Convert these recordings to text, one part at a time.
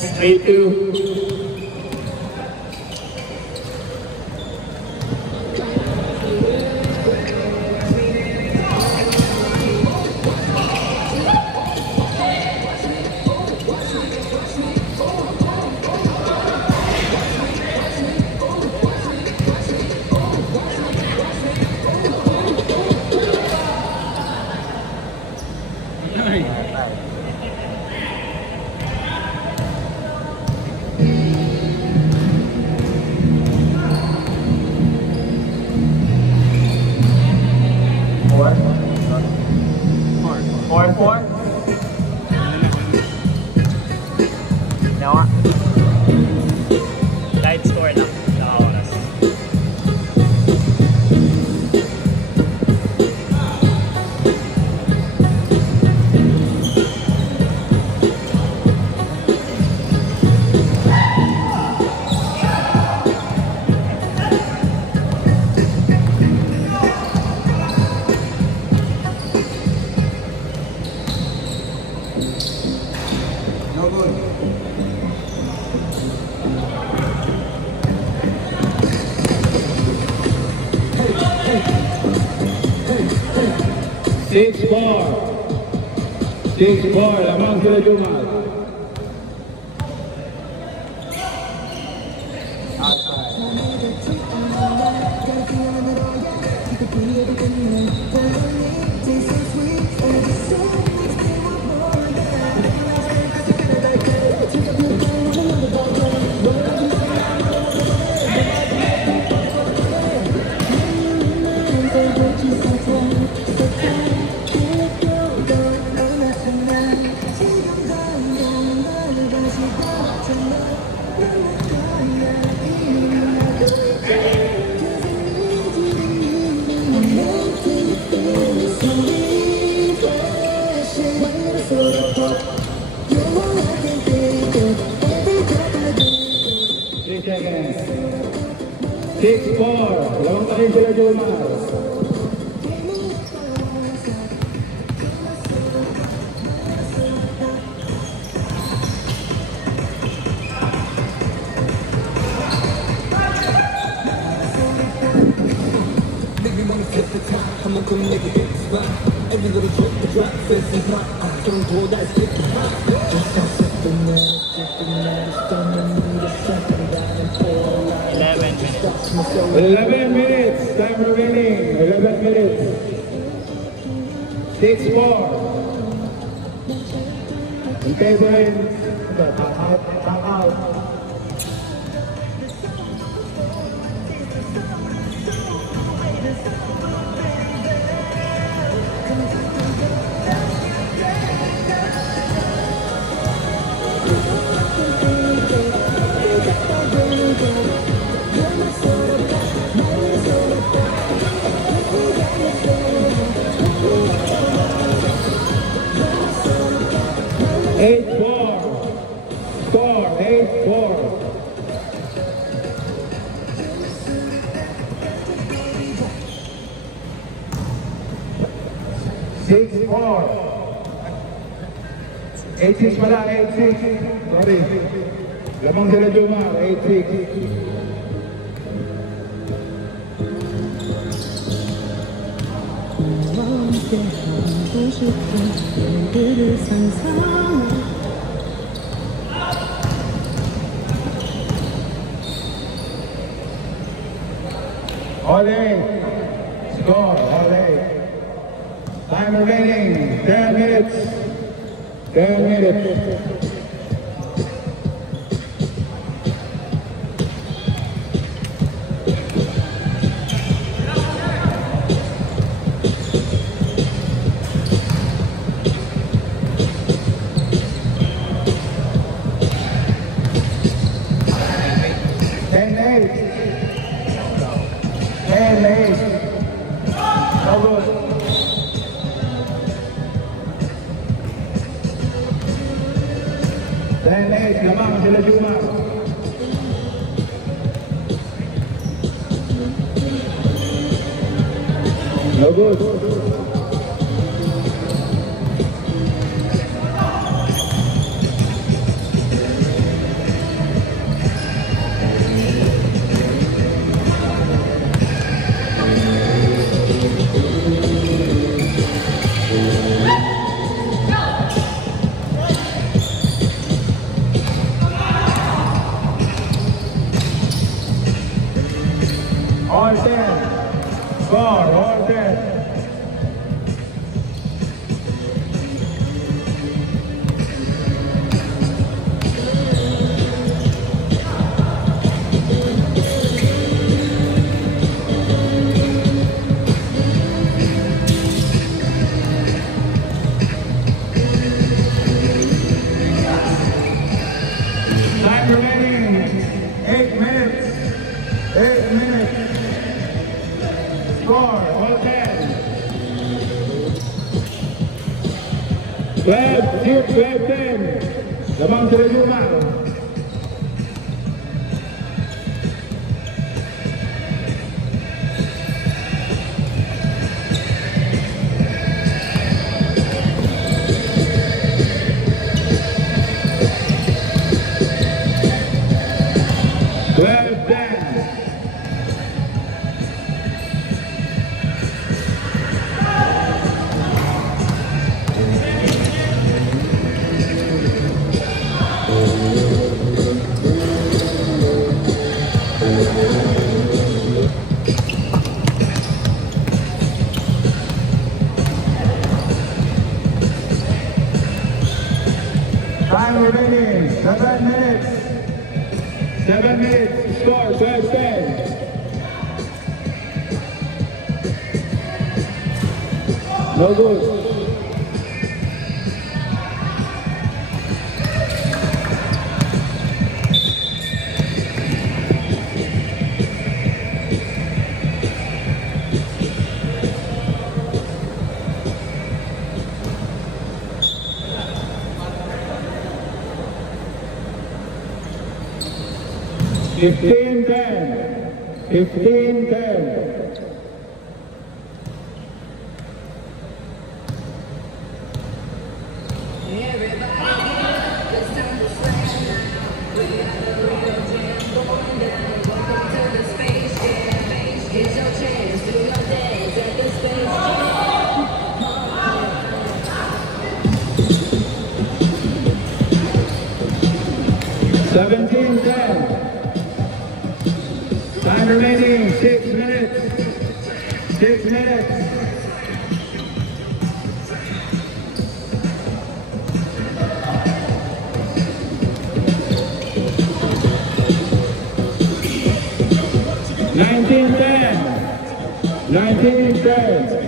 3-2. Light score na. Naka-oras. No good. Six four, lamang sila Jumal. Six four, lamang pa rin sila Jumal. Every little joke, the drop, face is hot. I don't hold that stick. Just got something there, stomach, need a second, and pour 11 minutes. 11 minutes, time remaining, 11 minutes. 6-4. In favor in, time out. Eight four. Score 8-4. Six four. 8-6 pala, 8-6. Sorry. Lamang sila Jumar, 8-6. All eight. Score, all eight. Time remaining, 10 minutes. 10 minutes. Lamang sila Juma. No good. All 10. Score, all 10. Time remaining 8 minutes. 8 minutes. Score, all 10. 12, 10. Lamang sa luma. Time remaining 7 minutes. 7 minutes. Score 12, 10. No good. Fifteen, 10. 15, 10. It's your chance, do your dance at the space. 17, 10. Time remaining 6 minutes. 6 minutes. Nineteen, 10. 19, 10.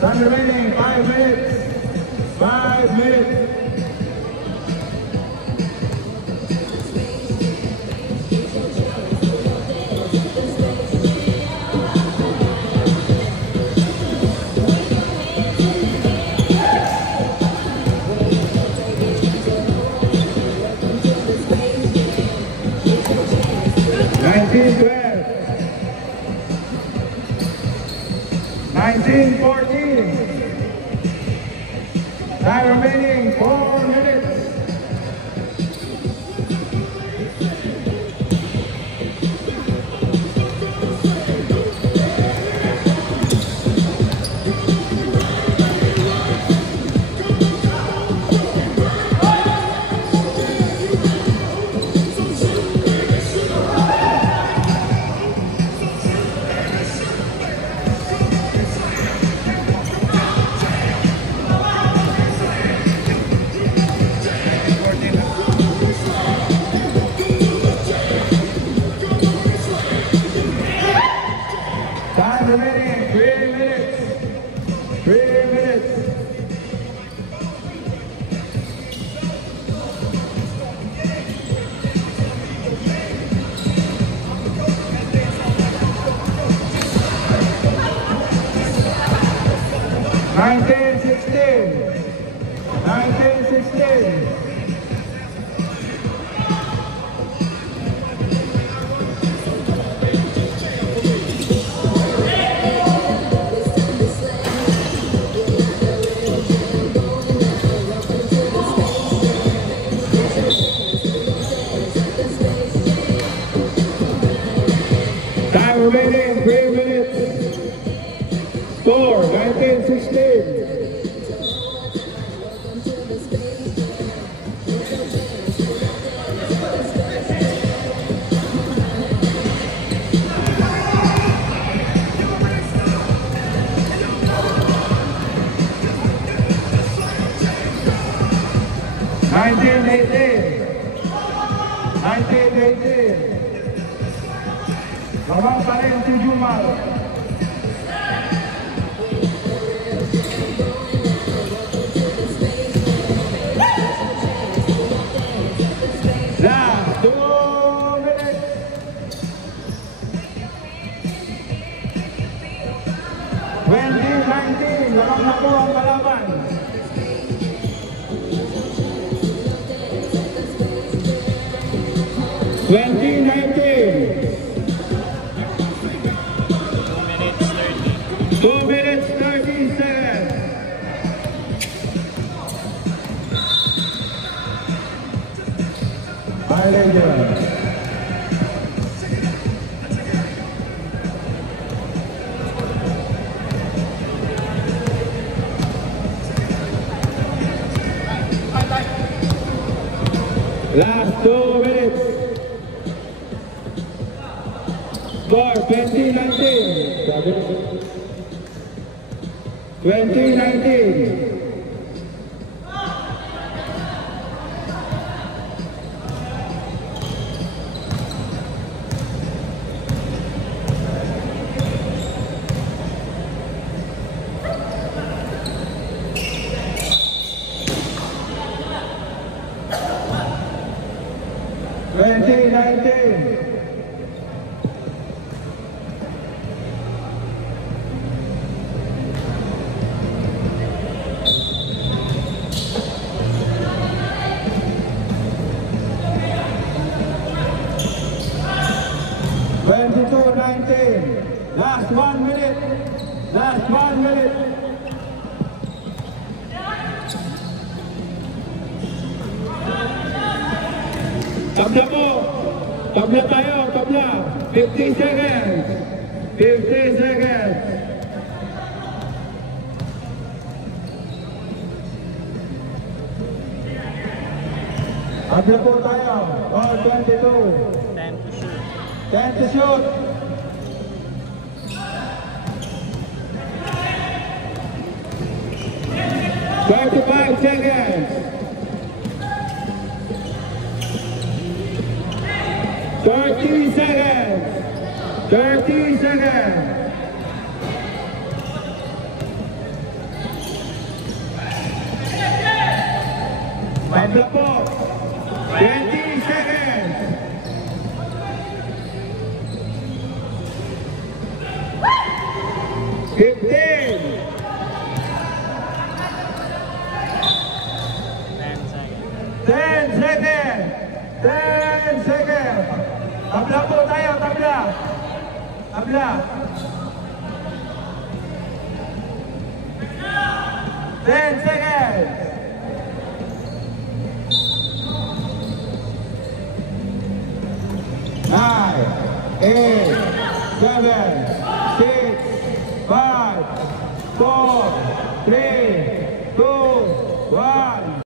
Time remaining 5 minutes. 5 minutes. Nineteen, 14. Time remaining 4 minutes. Time remaining 3 minutes. 3 minutes. Nineteen, 16. 19, 16. remaining 3 minutes. Score 19-16. Lamang pa rin si Jumal. Last 2 minutes. 20-19. Lamang na po ang kalaban. Last 2 minutes. Score 20-19. 20-19. Last 1 minute. Last 1 minute. Tabla po. Tabla tayo. Tabla. 50 seconds. 50 seconds. Tabla po tayo. All 22. 10 to shoot. 10 to shoot. 35 seconds. 30 seconds. 30 seconds. Tabla po. 20 seconds. 15. 10 seconds. 10 seconds. Tabla po tayo, tabla. Tabla. 10 seconds. 9, 8, 7, 6, 5, 4, 3,